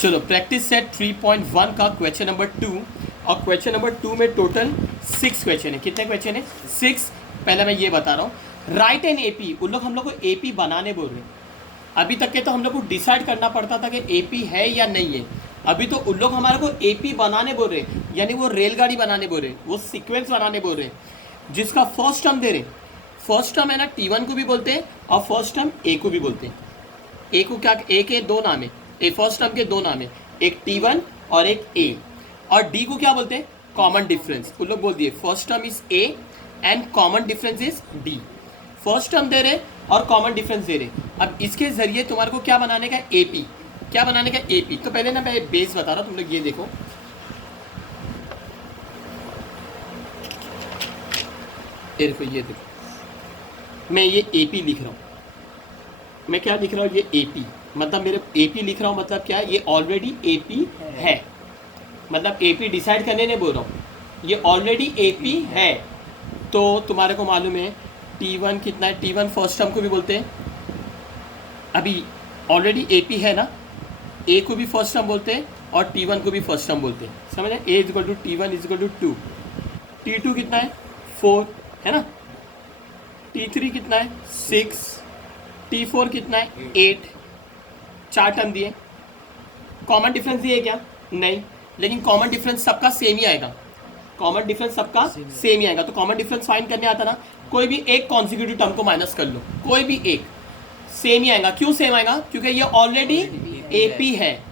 चलो practice set 3.1 का question number 2। और क्वेश्चन नंबर 2 में टोटल 6 क्वेश्चन है। कितने क्वेश्चन है? 6। पहले मैं ये बता रहा हूँ, राइट एन एपी। उन लोग हम लोग को एपी बनाने बोल रहे हैं। अभी तक के तो हम लोग को डिसाइड करना पड़ता था कि एपी है या नहीं है। अभी तो उन लोग हमारे को एपी बनाने बोल रहे हैं, यानी वो रेलगाड़ी बनाने बोल रहे हैं, वो सीक्वेंस बनाने बोल रहे हैं, जिसका फर्स्ट टर्म दे रहे। फर्स्ट टर्म है ना, T1 को भी बोलते हैं और फर्स्ट टर्म ए को भी बोलते हैं। ए को क्या, ए के दो नाम है, ए फर्स्ट टर्म के दो नाम है, एक T1 और एक ए। और डी को क्या बोलते हैं? Common difference. उन लोग बोल दिए first term is a and common difference is d. First term दे रहे और कॉमन डिफरेंस दे रहे। अब इसके जरिए तुम्हारे को क्या बनाने का? एपी। क्या बनाने का? एपी। तो पहले ना मैं बेस बता रहा हूँ, तुम लोग ये देखो। ये देखो, मैं ये एपी लिख रहा हूँ। मैं क्या लिख रहा हूँ? ये एपी। मतलब मेरे एपी लिख रहा हूँ, मतलब क्या है? ये ऑलरेडी एपी है। मतलब एपी डिसाइड करने नहीं बोल रहा हूँ, ये ऑलरेडी एपी है। तो तुम्हारे को मालूम है T1 कितना है? T1 फर्स्ट टर्म को भी बोलते हैं। अभी ऑलरेडी एपी है ना, ए को भी फर्स्ट टर्म बोलते हैं और T1 को भी फर्स्ट टर्म बोलते हैं। समझ रहे? A equal to T1 equal to 2। T2 कितना है? 4 है ना। T3 कितना है? 6। T4 कितना है? 8। 4 टर्म दिए। कॉमन डिफरेंस दिए क्या? नहीं, लेकिन कॉमन डिफरेंस सबका सेम ही आएगा। कॉमन डिफरेंस सबका सेम ही आएगा। तो कॉमन डिफरेंस फाइंड करने आता ना, कोई भी एक कॉन्सिक्यूटिव टर्म को माइनस कर लो, कोई भी एक सेम ही आएगा। क्यों सेम आएगा? क्योंकि ये ऑलरेडी एपी है।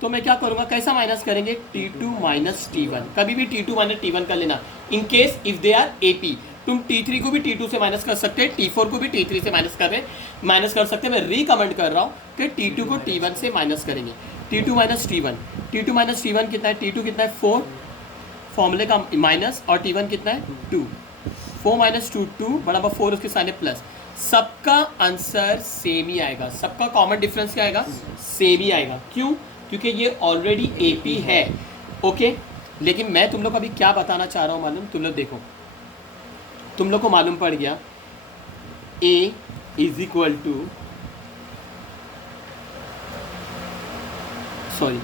तो मैं क्या करूँगा? कैसा माइनस करेंगे? T2 minus T1। कभी भी T2 माइनस T1 कर लेना, in case if they are AP. तुम T3 को भी T2 से माइनस कर सकते हैं, T4 को भी T3 से माइनस कर सकते हैं। मैं रिकमेंड कर रहा हूँ कि T2 को T1 से माइनस करेंगे। T2 minus T1, T2 minus T1 कितना है? T2 कितना है? 4 फॉर्मूले का माइनस, और T1 कितना है? 2। 4 माइनस 2 2 बराबर 4, उसके सामने प्लस। सबका आंसर सेम ही आएगा, सबका कॉमन डिफरेंस क्या आएगा? सेम ही आएगा। क्यों? क्योंकि ये ऑलरेडी एपी है। ओके, लेकिन मैं तुम लोग को अभी क्या बताना चाह रहा हूँ मालूम? तुम लोग देखो, तुम लोग को मालूम पड़ गया a is equal to, sorry,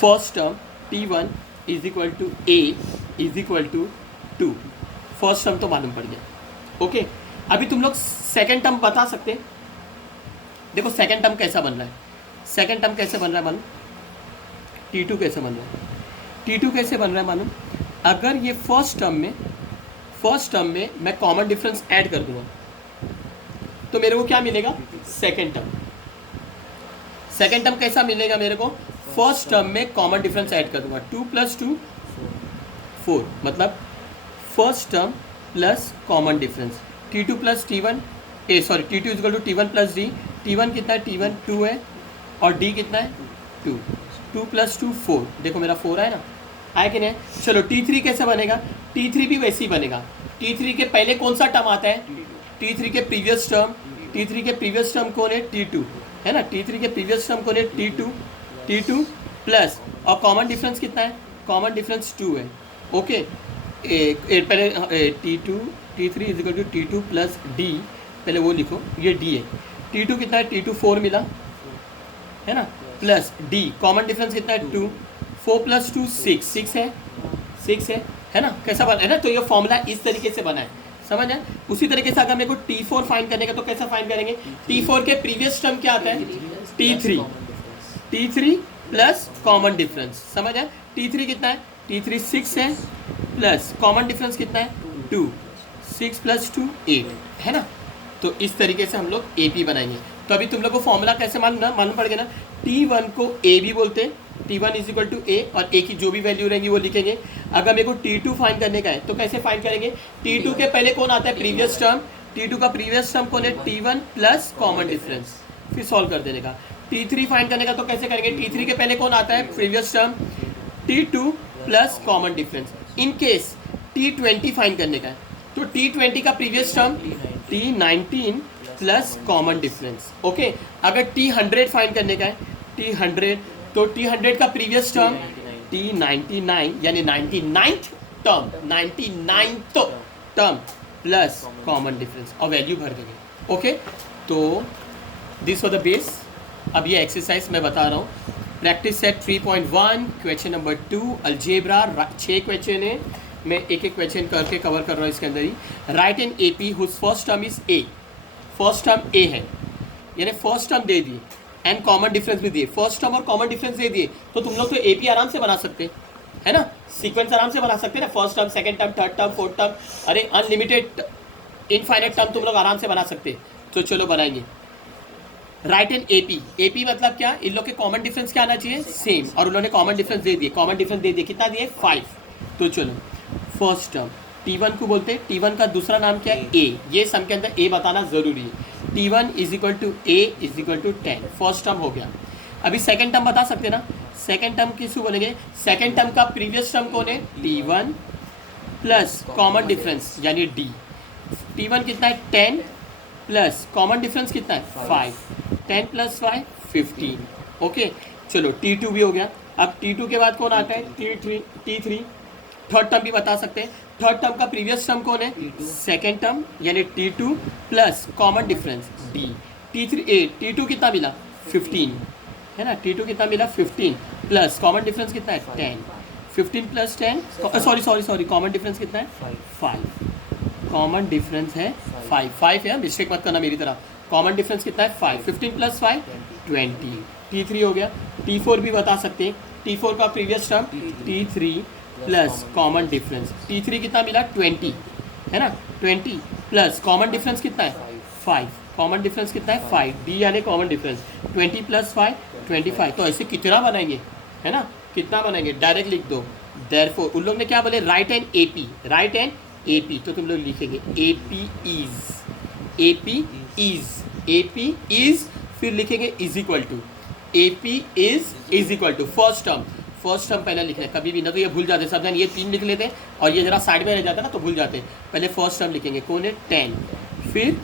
first term T1 is equal to a is equal to 2। First term तो मालूम पड़ गया। ओके, अभी तुम लोग सेकेंड टर्म बता सकते हैं। देखो सेकेंड टर्म कैसा बन रहा है, सेकेंड टर्म कैसे बन रहा है मालूम? T2 कैसे बन रहा है? T2 कैसे बन रहा है मालूम? अगर ये फर्स्ट टर्म में मैं कॉमन डिफरेंस ऐड कर दूंगा तो मेरे को क्या मिलेगा? Second term. सेकेंड टर्म कैसा मिलेगा मेरे को? फर्स्ट टर्म में कॉमन डिफरेंस ऐड कर दूंगा, 2 + 2 4, मतलब first term plus common difference T2 plus T1, T2 equal to T1 plus D। T1 कितना है? T1 2 है, और D कितना है? 2। 2 + 2 4। देखो मेरा 4 आया ना, आया कि नहीं? चलो T3 कैसे बनेगा? T3 भी वैसे ही बनेगा। T3 के पहले कौन सा टर्म आता है? T3 के प्रीवियस टर्म कौन है? T2 है ना। T3 के प्रीवियस टर्म कौन है? T2 प्लस, और कॉमन डिफरेंस कितना है? कॉमन डिफरेंस 2 है। ओके, पहले T3 is equal to T2 plus D, पहले वो लिखो, ये D है। T2 कितना है? T2 4 मिला है ना, प्लस D, कॉमन डिफरेंस कितना है? 2। 4 + 2 6 है ना। कैसा बना है ना? तो ये फॉर्मूला इस तरीके से बना है, समझ है? उसी तरीके से अगर मेरे को T4 फाइंड करने का तो कैसा फाइंड करेंगे? T4 के प्रीवियस टर्म क्या आता है? T3 प्लस कॉमन डिफरेंस, समझ है? T3 कितना है? T3 6 है, प्लस कॉमन डिफरेंस कितना है? 2। 6 + 2 8 है ना। तो इस तरीके से हम लोग एपी बनाएंगे। तो अभी तुम लोग को फॉर्मूला कैसे मालूम पड़ गया ना? T1 को ए भी बोलते हैं, T1 इज इक्वल टू ए, और ए की जो भी वैल्यू रहेंगी वो लिखेंगे। अगर मेरे को T2 फाइंड करने का है तो कैसे फाइंड करेंगे? T2 के पहले कौन आता है? Previous term. T2 का प्रीवियस टर्म कौन है? T1 प्लस कॉमन डिफरेंस, फिर सॉल्व कर देने का। T3 फाइंड करने का तो कैसे करेंगे? T3 के पहले कौन आता है? Previous term, T2 plus common difference. In case T20 find करने का है तो T20 का previous term T19 plus common difference. Okay, अगर T100 फाइंड करने का है, T100, तो T100 का प्रीवियस टर्म T99, यानी 99th term plus common difference, और वैल्यू भर देंगे। ओके, तो दिस फॉर द बेस। अब ये एक्सरसाइज मैं बता रहा हूँ, practice set 3.1 question number 2 algebra 6 question है, मैं एक एक क्वेश्चन करके कवर कर रहा हूँ इसके अंदर ही। Write an A P whose first term is a, first term a है, यानी फर्स्ट टर्म दे दिए एंड कॉमन डिफरेंस भी दिए, फर्स्ट टर्म और कॉमन डिफरेंस दे दिए, तो तुम लोग तो ए पी आराम से बना सकते है ना, सीक्वेंस आराम से बना सकते हैं ना, first term, second term, third term, fourth term, अरे अनलिमिटेड इनफाइनाइट टर्म तुम लोग आराम से बना सकते। तो चलो बनाएंगे। राइट एन एपी, एपी मतलब क्या, इन लोग के कॉमन डिफरेंस क्या आना चाहिए, सेम, और उन्होंने कॉमन डिफरेंस दे दिए, कॉमन डिफरेंस दे दिए, कितना दिए 5। तो चलो फर्स्ट टर्म T1 को बोलते हैं, T1 का दूसरा नाम क्या है A, ये सम के अंदर A बताना जरूरी है। T1 is equal to A is equal to 10, first term हो गया। अभी सेकंड टर्म बता सकते ना, सेकंड टर्म किसको बोलेंगे, सेकंड टर्म का प्रीवियस टर्म कौन है, T1 प्लस कॉमन डिफरेंस यानी D। T1 कितना है 10 प्लस कॉमन डिफरेंस कितना है 5, 10 प्लस 5 15। ओके चलो T2 भी हो गया। अब T2 के बाद कौन आता है T3। थर्ड टर्म भी बता सकते हैं, थर्ड टर्म का प्रीवियस टर्म कौन है, सेकेंड टर्म यानी T2 plus common difference D। T2 कितना मिला 15 है ना, T2 कितना मिला 15 प्लस कॉमन डिफरेंस कितना है 10, 15 प्लस 10 सॉरी कॉमन डिफरेंस कितना है 5, कॉमन डिफरेंस है 5 है, मिस्टेक मत करना मेरी तरह, कॉमन डिफरेंस कितना है 5, 15 प्लस 5 20। T3 हो गया। T4 भी बता सकते हैं, T4 का previous term T3 plus common difference, T3 कितना मिला 20 है ना, 20 प्लस कॉमन डिफरेंस कितना है 5, कॉमन डिफरेंस कितना है 5, D यानी कॉमन डिफरेंस 20 प्लस 5 25। तो ऐसे कितना बनाएंगे है ना, कितना बनाएंगे डायरेक्ट लिख दो। देयरफॉर उन लोग ने क्या बोले, write an AP, write an AP, तो तुम लोग लिखेंगे एपी इज फिर लिखेंगे is equal to, AP is equal to first term पहले लिख रहे, कभी भी ना तो ये भूल जाते सब जन, ये 3 लिख लेते और ये जरा साइड में रह जाता ना तो भूल जाते। पहले फर्स्ट टर्म लिखेंगे, कौन है 10, फिर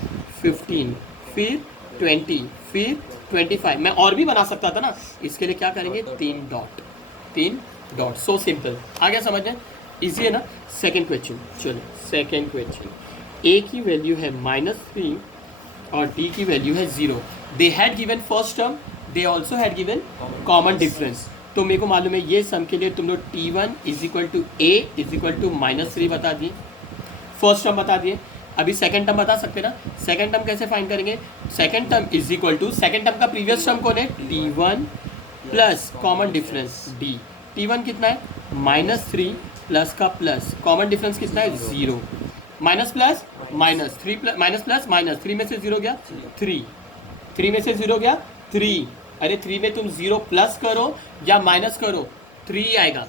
15, फिर 20, फिर 25। मैं और भी बना सकता था ना, इसके लिए क्या करेंगे 3 डॉट, सो सिंपल। आ गया समझ में, इजी है ना। सेकेंड क्वेश्चन, चलो सेकेंड क्वेश्चन, ए की वैल्यू है -3 और डी की वैल्यू है 0। They had given first term, they also had given common difference. तो मेरे को मालूम है ये सम के लिए तुम लोग T1 is equal to A is equal to -3 बता दिए, फर्स्ट टर्म बता दिए। अभी सेकंड टर्म बता सकते ना, सेकंड टर्म कैसे फाइंड करेंगे, second term is equal to, second term का प्रीवियस टर्म कौन है T1 plus common difference D। T1 कितना है -3 प्लस का प्लस, कॉमन डिफरेंस कितना है 0, minus plus minus, 3 plus minus plus minus, 3 में से 0 गया 3 में से 0 गया 3। अरे 3 में तुम 0 प्लस करो या माइनस करो 3 आएगा,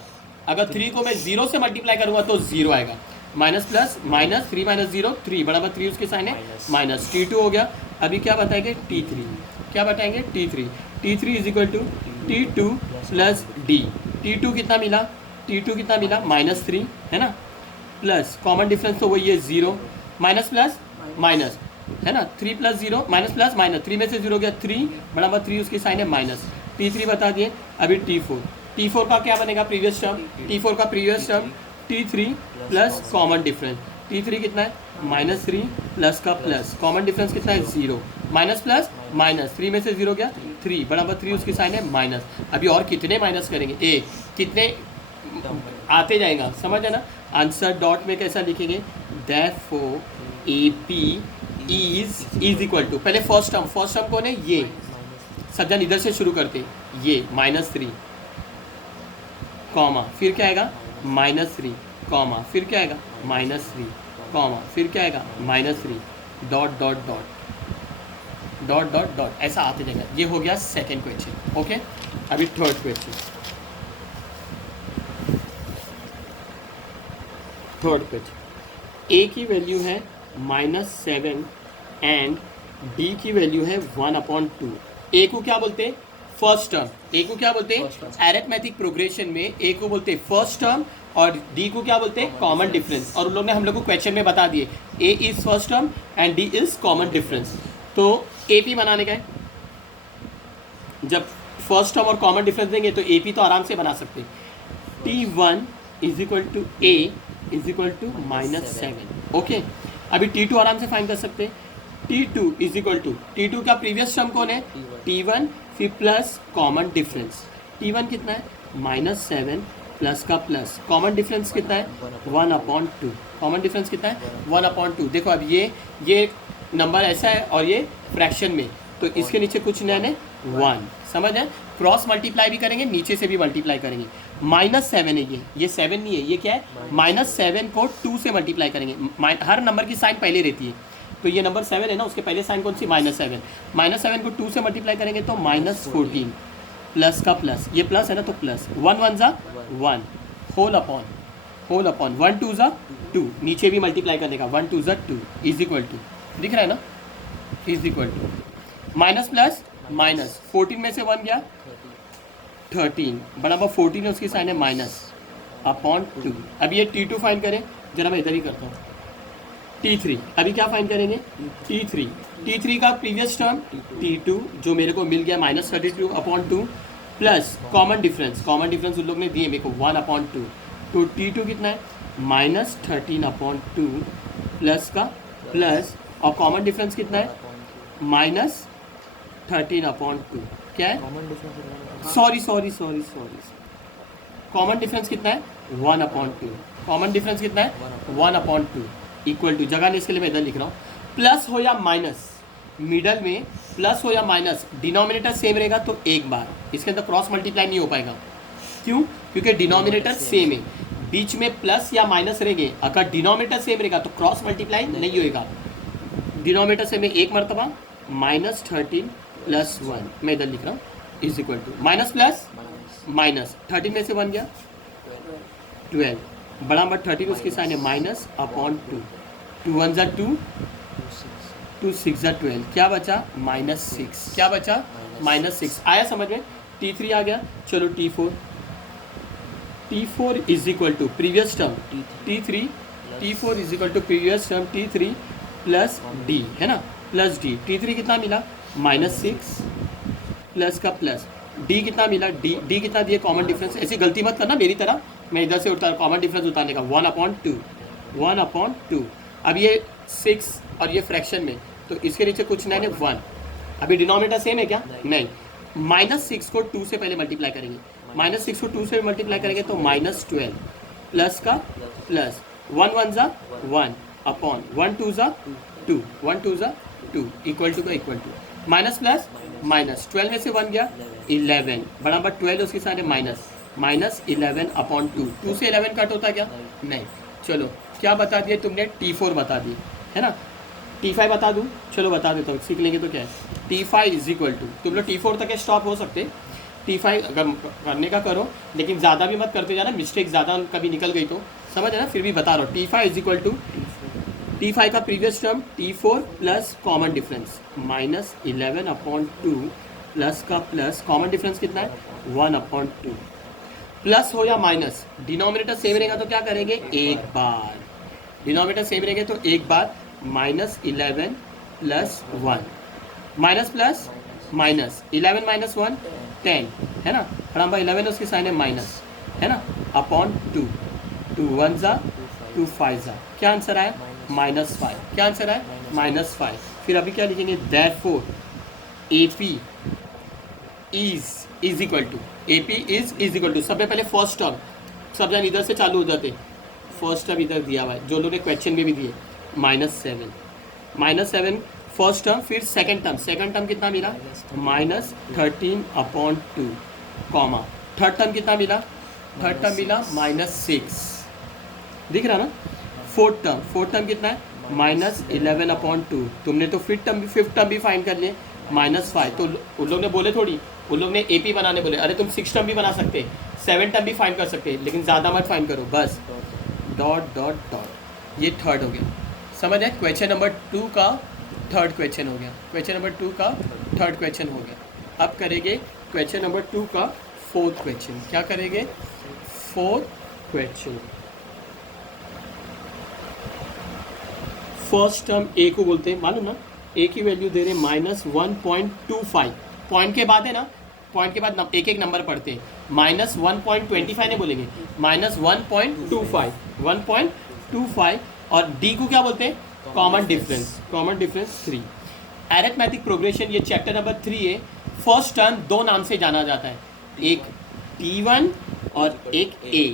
अगर 3 को मैं 0 से मल्टीप्लाई करूंगा तो 0 आएगा। माइनस प्लस माइनस, 3 माइनस 0 3 बराबर 3, उसके साइन है माइनस। T2 हो गया। अभी क्या बताएंगे T3, क्या बताएंगे T3 is equal to T2 plus D। T2 कितना मिला -3 है ना, प्लस कॉमन डिफरेंस तो वही है 0, माइनस प्लस माइनस है ना, 3 प्लस 0 माइनस प्लस माइनस, 3 में से 0 गया 3 बराबर 3, उसकी साइन है माइनस। T3 बता दिए। अभी T4 का क्या बनेगा प्रीवियस टर्म, T4 का previous term T3 plus common difference, T3 कितना है -3 प्लस का प्लस, कॉमन डिफरेंस कितना है 0, माइनस प्लस माइनस, 3 में से 0 गया 3 बराबर 3, उसकी साइन है माइनस। अभी और कितने माइनस करेंगे, कितने आते जाएगा, समझ है ना। आंसर डॉट में कैसा लिखेंगे, therefore AP is equal to, पहले फर्स्ट टर्म कौन है ये, सज्जन इधर से शुरू करते हैं, ये -3 कॉमा फिर क्या आएगा -3 कॉमा फिर क्या आएगा -3 कॉमा फिर क्या आएगा -3 dot dot dot dot dot dot, ऐसा आते जाएगा। ये हो गया सेकेंड क्वेश्चन। ओके अभी थर्ड क्वेश्चन, A की वैल्यू है -7 एंड D की वैल्यू है 1/2। A को क्या बोलते हैं फर्स्ट टर्म, A को क्या बोलते हैं अरिथमेटिक प्रोग्रेशन में A को बोलते हैं फर्स्ट टर्म और D को क्या बोलते हैं कॉमन डिफरेंस। और उन लोग ने हम लोग को क्वेश्चन में बता दिए A is first term and D is common difference. तो AP बनाने का है, जब फर्स्ट टर्म और कॉमन डिफरेंस देंगे तो AP तो आराम से बना सकते हैं। T1 is equal to A is equal to -7। Okay अभी T2 आराम से फाइंड कर सकते हैं। T2 is equal to, T2 का प्रीवियस टर्म कौन है T1 फिर प्लस कॉमन डिफरेंस, T1 कितना है -7 प्लस का प्लस, कॉमन डिफरेंस कितना है 1/2, कॉमन डिफरेंस कितना है 1/2। देखो अब ये नंबर ऐसा है और ये फ्रैक्शन में, तो इसके नीचे कुछ नहीं है 1, समझ है। क्रॉस मल्टीप्लाई भी करेंगे, नीचे से भी मल्टीप्लाई करेंगे। -7 है ये 7 नहीं है, ये क्या है -7 को 2 से मल्टीप्लाई करेंगे। हर नंबर की साइन पहले रहती है, तो ये नंबर 7 है ना, उसके पहले साइन कौन सी -7, -7 को 2 से मल्टीप्लाई करेंगे तो -14 प्लस का प्लस, ये प्लस है ना तो प्लस 1 1 ज़ा 1 होल अपॉन 1 2 ज़ा 2, नीचे भी मल्टीप्लाई करने का 1 2 ज़ा 2 इज इक्वल टू, दिख रहा है ना, is equal to minus plus minus 14 में से 1 गया 13 बराबर 14 है, उसकी साइन है -/2। अब ये T2 फाइंड करें, जरा मैं इधर ही करता हूँ। T3 अभी क्या फाइंड करेंगे T3 का प्रीवियस टर्म T2 जो मेरे को मिल गया -32/2 प्लस कॉमन डिफरेंस उन लोग ने दिए मेरे को 1/2, तो T2 कितना है -13/2 प्लस का प्लस, और कॉमन डिफरेंस कितना है -13/2, क्या है सॉरी कॉमन डिफरेंस कितना है 1/2, कॉमन डिफरेंस कितना है 1/2 इक्वल टू, जगह इसके लिए मैं इधर लिख रहा हूँ, प्लस हो या माइनस, मिडल में प्लस हो या माइनस, डिनोमिनेटर सेम रहेगा तो एक बार, इसके अंदर क्रॉस मल्टीप्लाई नहीं हो पाएगा। क्यों? क्योंकि डिनोमिनेटर सेम है, बीच में प्लस या माइनस रहेंगे, अगर डिनोमिनेटर सेम रहेगा तो क्रॉस मल्टीप्लाई नहीं होएगा। डिनोमिनेटर सेम है एक मरतबा -13 + 1, मैं इधर लिख रहा हूँ is equal to minus plus minus 13 में से 1 गया 12, बड़ा नंबर 13 उसकी साइन है -/2, 2 1 ज़ा 2, 2 6 ज़ा 12, क्या बचा -6, क्या बचा -6, आया समझ में। T3 आ गया, चलो T4 is equal to previous term T4 is equal to previous term T3 plus D है ना, प्लस D, T3 कितना मिला -6 प्लस का प्लस, D कितना मिला D कितना दिए कॉमन डिफरेंस, ऐसी गलती मत करना मेरी तरह, मैं इधर से उतार कॉमन डिफरेंस उतारने का 1/2। अब ये 6 और ये फ्रैक्शन में, तो इसके नीचे कुछ नहीं है 1, अभी डिनोमिनेटर सेम है क्या नहीं, -6 को 2 से पहले मल्टीप्लाई करेंगे, -6 को 2 से मल्टीप्लाई करेंगे तो -12 प्लस का प्लस 1 1 ज़ा 1 अपॉन 1 2 ज़ा 2, 1 2 ज़ा 2 इक्वल टू का equal to, minus plus minus 12 में से 1 गया 11, बराबर 12 उसके साथ है -11/2, 2 से 11 कट होता क्या नहीं। चलो क्या बता दिए तुमने T4 बता दी है ना, T5 बता दूँ, चलो बता देता हूँ, सीख लेंगे तो क्या है। T5 इज इक्वल टू, तुम लोग T4 तक स्टॉप हो सकते, T5 अगर करने का करो, लेकिन ज़्यादा भी मत करते जाना, मिस्टेक ज़्यादा कभी निकल गई तो समझ है ना, फिर भी बता रहा हूँ। T5 is equal to T5 का previous term T4 plus common difference -11/2 plus का प्लस, कॉमन डिफरेंस कितना है 1/2, प्लस हो या माइनस, डिनोमिनेटर सेम रहेगा तो क्या करेंगे एक बार, डिनोमिनेटर सेम रहेंगे तो एक बार -11 + 1, माइनस प्लस माइनस 11 - 1 10 है ना, बराबर 11 उसकी साइन है माइनस है ना, अपॉन 2, 2 1 ज़ा 2 5 ज़ा, क्या आंसर आया -5, क्या आंसर आया -5। फिर अभी क्या लिखेंगे, therefore AP is equal to, AP is equal to, सबसे पहले फर्स्ट टर्म, सब जन इधर से चालू हो जाते, फर्स्ट टर्म इधर दिया हुआ है, जो लोगों ने क्वेश्चन में भी दिए -7 फर्स्ट टर्म, फिर सेकंड टर्म कितना मिला -13/2 कॉमा, थर्ड टर्म कितना मिला, थर्ड टर्म मिला -6, दिख रहा ना। फोर्थ टर्म कितना है -11/2, तुमने तो फिफ्थ टर्म भी फाइंड कर लिए -5, तो उन लोग ने बोले थोड़ी, उन लोग ने AP बनाने बोले, अरे तुम 6 टर्म भी बना सकते, 7 टर्म भी फाइंड कर सकते, लेकिन ज़्यादा मत फाइंड करो, बस डॉट डॉट डॉट, ये थर्ड हो गया, समझ है। क्वेश्चन नंबर 2 का थर्ड क्वेश्चन हो गया, क्वेश्चन नंबर 2 का थर्ड क्वेश्चन हो गया। अब करेंगे क्वेश्चन नंबर 2 का फोर्थ क्वेश्चन, क्या करेंगे fourth question. First term A को बोलते हैं, मालूम ना, A की वैल्यू दे रहे -1.25, पॉइंट के बाद है ना, पॉइंट के बाद एक एक नंबर पढ़ते हैं, -1.25 नहीं बोलेंगे, -1.25 और D को क्या बोलते हैं कॉमन डिफरेंस 3। अरिथमेटिक प्रोग्रेशन, ये चैप्टर नंबर 3 है। फर्स्ट टर्म 2 नाम से जाना जाता है, एक T1 और एक A,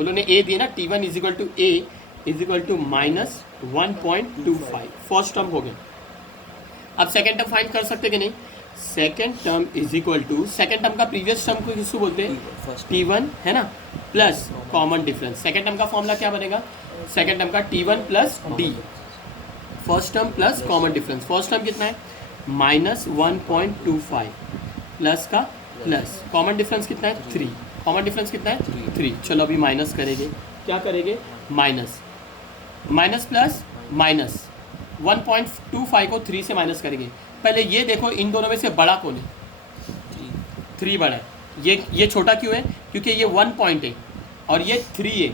उन्होंने A दिया ना, T1 is equal to A is equal to minus 1.25, first term हो गया। अब सेकेंड टर्म फाइंड कर सकते कि नहीं? Second term is equal to, second term का प्रीवियस टर्म को किसको बोलते हैं? T1 है ना, plus common difference. Second term का फॉर्मूला क्या बनेगा? सेकेंड टर्म का T1 plus D, first term plus common difference. First term कितना है? माइनस 1.25 प्लस का प्लस, कॉमन डिफरेंस कितना है? 3, कॉमन डिफरेंस कितना है? 3। चलो अभी माइनस करेंगे, क्या करेंगे? माइनस माइनस प्लस माइनस 1.25 को 3 से माइनस करेंगे। पहले ये देखो इन दोनों में से बड़ा कौन है? 3 बड़ा है। ये छोटा क्यों है? क्योंकि ये 1 पॉइंट है और ये 3 है,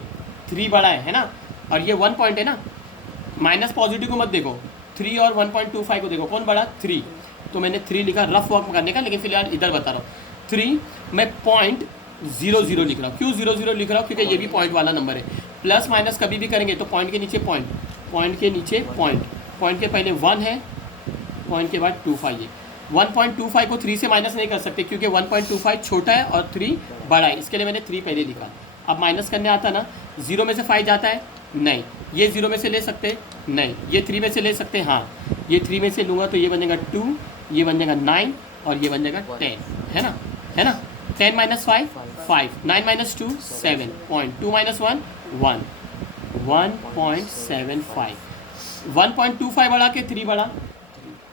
3 बड़ा है ना, और ये 1 पॉइंट है ना। माइनस पॉजिटिव को मत देखो, 3 और 1.25 को देखो, कौन बड़ा? 3। तो मैंने 3 लिखा रफ वर्क करने का, लेकिन फिलहाल इधर बता रहा हूँ 3। मैं 0.00 लिख रहा हूँ। क्यों 0.0 लिख रहा हूँ? क्योंकि ये भी पॉइंट वाला नंबर है। प्लस माइनस कभी भी करेंगे तो पॉइंट के नीचे पॉइंट, पॉइंट के नीचे पॉइंट, पॉइंट के पहले 1 है, पॉइंट के बाद 25 है। 1.25 को 3 से माइनस नहीं कर सकते क्योंकि 1.25 छोटा है और 3 बड़ा है, इसके लिए मैंने 3 पहले लिखा। अब माइनस करने आता ना, 0 में से 5 जाता है? नहीं। ये 0 में से ले सकते? नहीं। ये 3 में से ले सकते? हाँ। ये 3 में से लूँगा तो ये बनेगा 2, ये बन जाएगा 9 और ये बन जाएगा 10, है ना, है ना। 10 माइनस 5 5, 9 माइनस 2 7, पॉइंट 2 माइनस 1 1, 1.75। 1.25 बढ़ा के 3 बढ़ा,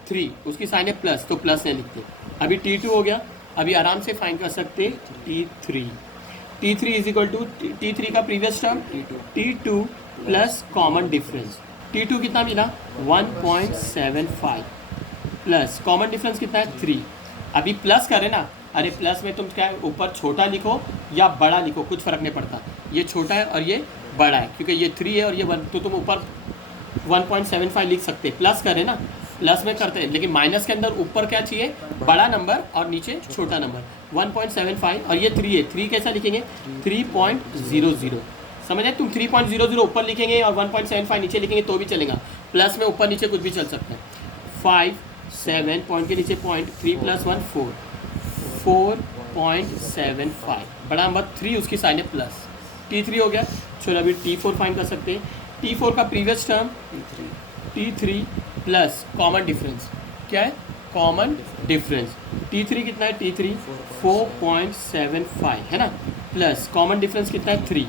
3, उसकी साइन है प्लस, तो प्लस नहीं लिखते। अभी T2 हो गया। अभी आराम से फाइंड कर सकते T3। T3 is equal to T3 का previous term T2 plus common difference. T2 कितना मिला? 1.75 प्लस कॉमन डिफरेंस कितना है? 3। अभी प्लस करें ना, अरे प्लस में तुम क्या ऊपर छोटा लिखो या बड़ा लिखो, कुछ फ़र्क नहीं पड़ता। ये छोटा है और ये बड़ा है, क्योंकि ये 3 है और ये 1, तो तुम ऊपर 1.75 लिख सकते। प्लस करें ना, प्लस में करते हैं, लेकिन माइनस के अंदर ऊपर क्या चाहिए? बड़ा नंबर और नीचे छोटा नंबर। 1.75 और ये 3 है, 3 कैसा लिखेंगे? 3.00। समझ आए? तुम 3.00 ऊपर लिखेंगे और 1.75 नीचे लिखेंगे तो भी चलेगा। प्लस में ऊपर नीचे कुछ भी चल सकता है। 5 7, पॉइंट के नीचे पॉइंट, 3 + 1 4, 4.75, बड़ा नंबर 3, उसकी साइन है प्लस। T3 हो गया। चलो अभी T4 फाइंड कर सकते हैं। T4 का previous term T3 plus common difference, क्या है? Common difference. T3 कितना है? T3 4.75 है ना, प्लस कॉमन डिफरेंस कितना है? 3।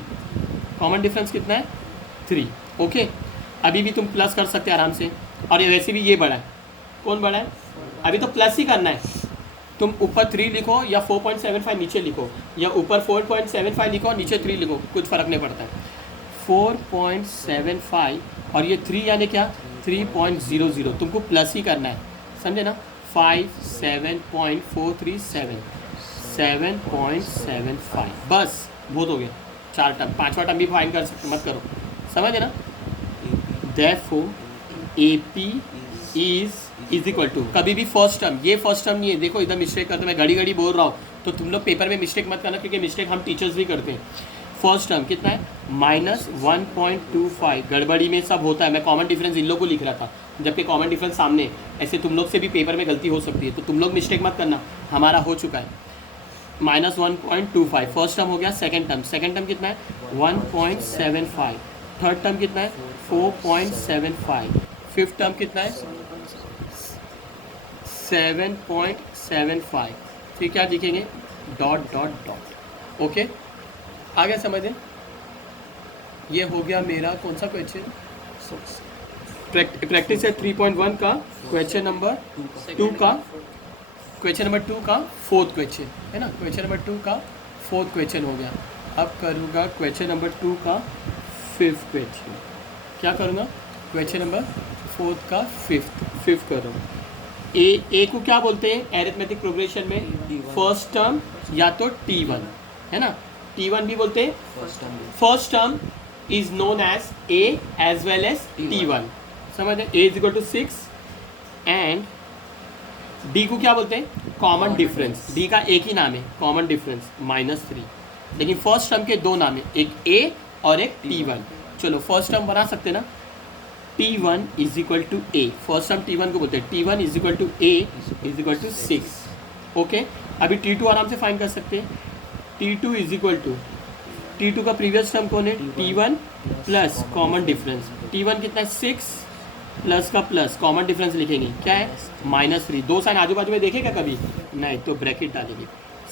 कॉमन डिफरेंस कितना है? 3। ओके, अभी भी तुम प्लस कर सकते हैं आराम से। और ये वैसे भी ये बड़ा है, कौन बड़ा है? अभी तो प्लस ही करना है। तुम ऊपर 3 लिखो या 4.75 नीचे लिखो, या ऊपर 4.75 लिखो और नीचे 3 लिखो, कुछ फ़र्क नहीं पड़ता है। 4.75 और ये 3 यानी क्या? 3.00, तुमको प्लस ही करना है, समझे ना। 5 7.437, 7.75, बस बहुत हो गया। 4 टर्म, 5वां टर्म भी फाइंड कर सकते, मत करो, समझे ना। Therefore AP is equal to, कभी भी फर्स्ट टर्म, ये फर्स्ट टर्म नहीं है, देखो इधर मिस्टेक करते, मैं घड़ी घड़ी बोल रहा हूँ, तो तुम लोग पेपर में मिस्टेक मत करना, क्योंकि मिस्टेक हम टीचर्स भी करते हैं। फर्स्ट टर्म कितना है? -1.25, गड़बड़ी में सब होता है। मैं कॉमन डिफरेंस इन लोग को लिख रहा था, जबकि कॉमन डिफरेंस सामने है। ऐसे तुम लोग से भी पेपर में गलती हो सकती है, तो तुम लोग मिस्टेक मत करना, हमारा हो चुका है। -1.25 फर्स्ट टर्म हो गया। सेकेंड टर्म कितना है? 1.75। थर्ड टर्म कितना है? 4.75। फिफ्थ टर्म कितना है? 7.75। फिर क्या लिखेंगे? Dot dot dot. ओके, आ गया समझ में? ये हो गया मेरा कौन सा क्वेश्चन? प्रैक्टिस है 3.1 का क्वेश्चन नंबर 2 का, क्वेश्चन नंबर 2 का 4th क्वेश्चन है ना। क्वेश्चन नंबर 2 का 4th क्वेश्चन हो गया। अब करूँगा क्वेश्चन नंबर 2 का 5th क्वेश्चन। क्या करूँगा? क्वेश्चन नंबर 4th का 5th कर रहा हूँ। ए को क्या बोलते हैं एरिथमेटिक प्रोग्रेशन में? फर्स्ट टर्म या तो T1 है ना, T1 भी बोलते हैं। First term is known as A as well as T1, समझ रहे? A is equal to 6 and D को क्या बोलते हैं? Common difference. D का एक ही नाम है, कॉमन डिफरेंस -3, लेकिन फर्स्ट टर्म के 2 नाम है, एक A और एक T1। चलो फर्स्ट टर्म बना सकते ना, T1 is equal to A, first term T1 को बोलते हैं। T1 is equal to A is equal to 6। Okay, अभी T2 आराम से फाइंड कर सकते हैं। T2 is equal to T2 का प्रीवियस टर्म कौन है T1 plus common difference. T1 कितना है 6 प्लस का प्लस कॉमन डिफरेंस लिखेंगे क्या है -3। दो साइन आजू बाजू में देखेगा कभी नहीं तो ब्रैकेट डालेंगे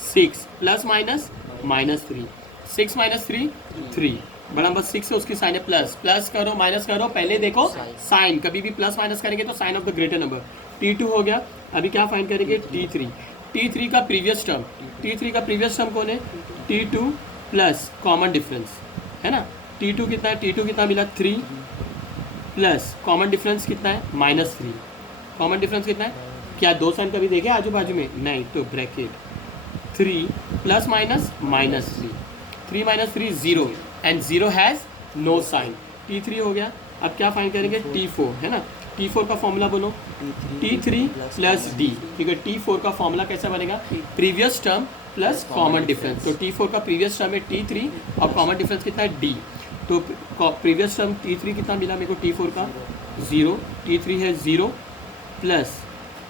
6 प्लस माइनस -3 6 - 3 3 बड़ा नंबर 6 है उसकी साइन है प्लस प्लस करो माइनस करो पहले देखो साइन कभी भी प्लस माइनस करेंगे तो sign of the greater number. T2 हो गया। अभी क्या फाइंड करेंगे T3 का प्रीवियस टर्म कौन है T2 प्लस कॉमन डिफरेंस है ना। T2 कितना मिला 3 प्लस कॉमन डिफरेंस कितना है -3। कॉमन डिफरेंस कितना है क्या दो साइन कभी देखे आजू बाजू में नहीं तो bracket 3 plus minus -3 3 - 3 0 and 0 has no sign. T3 हो गया। अब क्या फाइंड करेंगे T4 है ना। T4 का फॉर्मूला बोलो T3 प्लस D ठीक है। T4 का फॉर्मूला कैसा बनेगा previous term plus common difference. तो T4 का प्रीवियस टर्म है T3 और कॉमन डिफरेंस कितना है D। तो प्रीवियस टर्म T3 कितना मिला मेरे को T4 का 0 T3 है 0 प्लस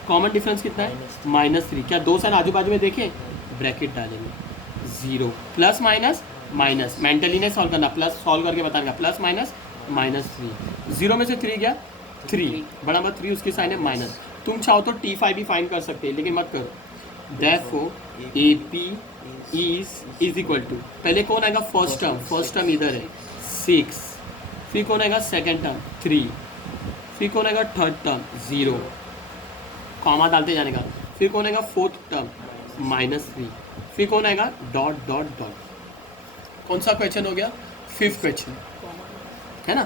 कॉमन डिफरेंस कितना है -3। क्या दो साइन आजू बाजू में देखें ब्रैकेट डालेंगे 0 प्लस माइनस मेंटली नहीं सॉल्व करना प्लस सॉल्व करके बताएंगे प्लस -3 0 में से 3 गया 3 बड़ा नंबर 3 उसकी साइन है माइनस। तुम चाहो तो T5 भी फाइंड कर सकते हैं लेकिन मत करो। Therefore AP is equal to पहले कौन आएगा फर्स्ट टर्म इधर है 6 फिर कौन आएगा सेकेंड टर्म 3 फिर कौन आएगा थर्ड टर्म 0 कॉमा डालते जाने का फिर कौन आएगा फोर्थ टर्म -3 फिर कौन आएगा डॉट डॉट डॉट। कौन सा क्वेश्चन हो गया 5th क्वेश्चन है ना।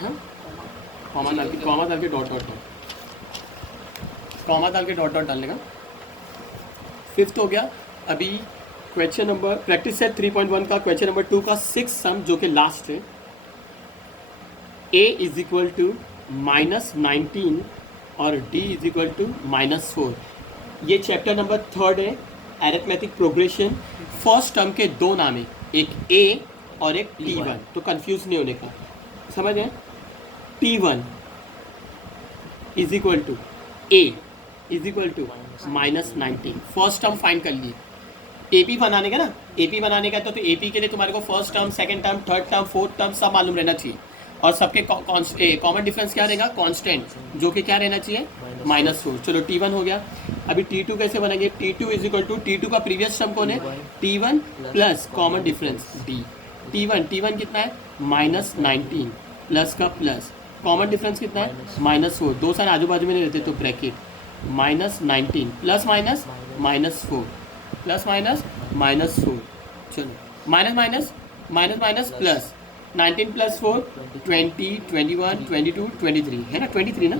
हाँ कॉमा डाल के डॉट डॉट कॉमा डाल के डॉट डॉट डालने का 5th हो गया। अभी क्वेश्चन नंबर प्रैक्टिस सेट 3.1 का क्वेश्चन नंबर 2 का 6th सम जो कि लास्ट है A इज इक्वल टू -19 और D इज इक्वल टू -4। ये चैप्टर नंबर 3 है अरिथमेटिक प्रोग्रेशन। फर्स्ट टर्म के दो नाम है एक A और एक T1 तो कंफ्यूज नहीं होने का समझ रहे हैं। T1 is equal to A is equal to -19 first term find कर लिए। AP बनाने का ना AP बनाने का तो AP के लिए तुम्हारे को first term second term third term fourth term सब मालूम रहना चाहिए और सबके कॉमन डिफरेंस क्या रहेगा कांस्टेंट जो कि क्या रहना चाहिए -4। चलो T1 हो गया। अभी T2 कैसे बनेंगे T2 is equal to T2 का प्रीवियस टर्म कौन है T1 plus common difference D। T1 कितना है -19 प्लस का प्लस कॉमन डिफरेंस कितना है -4। दो साइन आजू बाजू में नहीं रहते तो bracket -19 plus minus -4 plus minus -4 चलो माइनस प्लस 19 प्लस 4 20 21 22 23 है ना 23 ना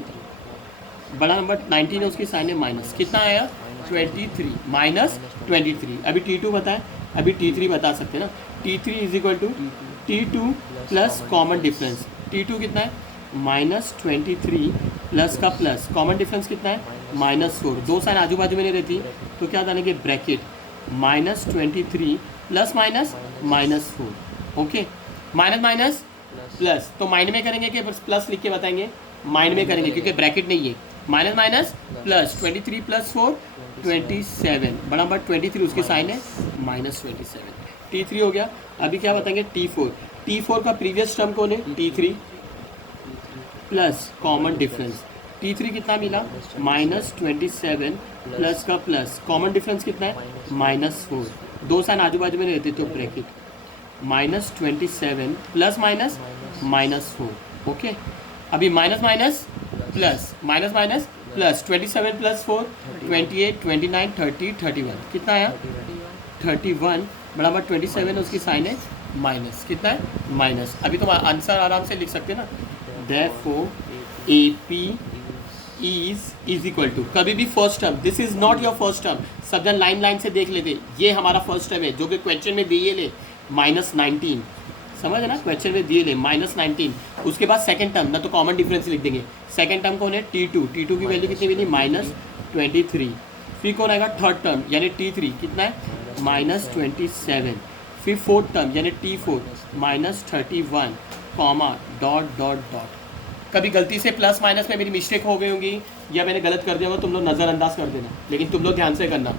बड़ा नंबर 19 है उसकी साइन है माइनस कितना आया 23 -23। अभी T2 बताएं अभी T3 बता सकते हैं ना। T3 is equal to T2 plus common difference T2 कितना है -23 प्लस का प्लस कॉमन डिफरेंस कितना है -4। दो साइन आजू बाजू में नहीं रहती तो क्या डालेंगे bracket -23 plus -4 okay minus plus तो माइंड में करेंगे कि प्लस लिख के बताएंगे माइंड में करेंगे क्योंकि ब्रैकेट नहीं है माइनस प्लस 23 प्लस 4 27 बड़ा नंबर 23 उसकी साइन है -27। T3 हो गया। अभी क्या बताएंगे T4 का प्रीवियस टर्म कौन है T3 plus common difference T3 कितना मिला -27 प्लस का प्लस कॉमन डिफरेंस कितना है -4। दो साइन आजू बाजू में रहते तो ब्रैकेट -27 प्लस -4 ओके। अभी माइनस प्लस 27 प्लस 4 28 29 30 31 कितना आया 31 बराबर 27 उसकी साइन है माइनस कितना है माइनस। अभी तुम आंसर आराम से लिख सकते हैं ना। Therefore AP is equal to कभी भी first term this is not your first term सब जन लाइन से देख लेते ये हमारा फर्स्ट टर्म है जो कि क्वेश्चन में दिए ले -19 समझ है ना क्वेश्चन में दिए ले -19 उसके बाद सेकंड टर्म ना तो कॉमन डिफरेंस लिख देंगे। सेकंड टर्म कौन है T2 की वैल्यू कितनी मिली -23 फिर कौन आएगा थर्ड टर्म यानी T3 कितना है -27 फिर फोर्थ टर्म यानी T4 -31 comma dot dot dot. कभी गलती से प्लस माइनस में मेरी मिस्टेक हो गई होगी या मैंने गलत कर दिया होगा तुम लोग नज़रअंदाज कर देना लेकिन तुम लोग ध्यान से करना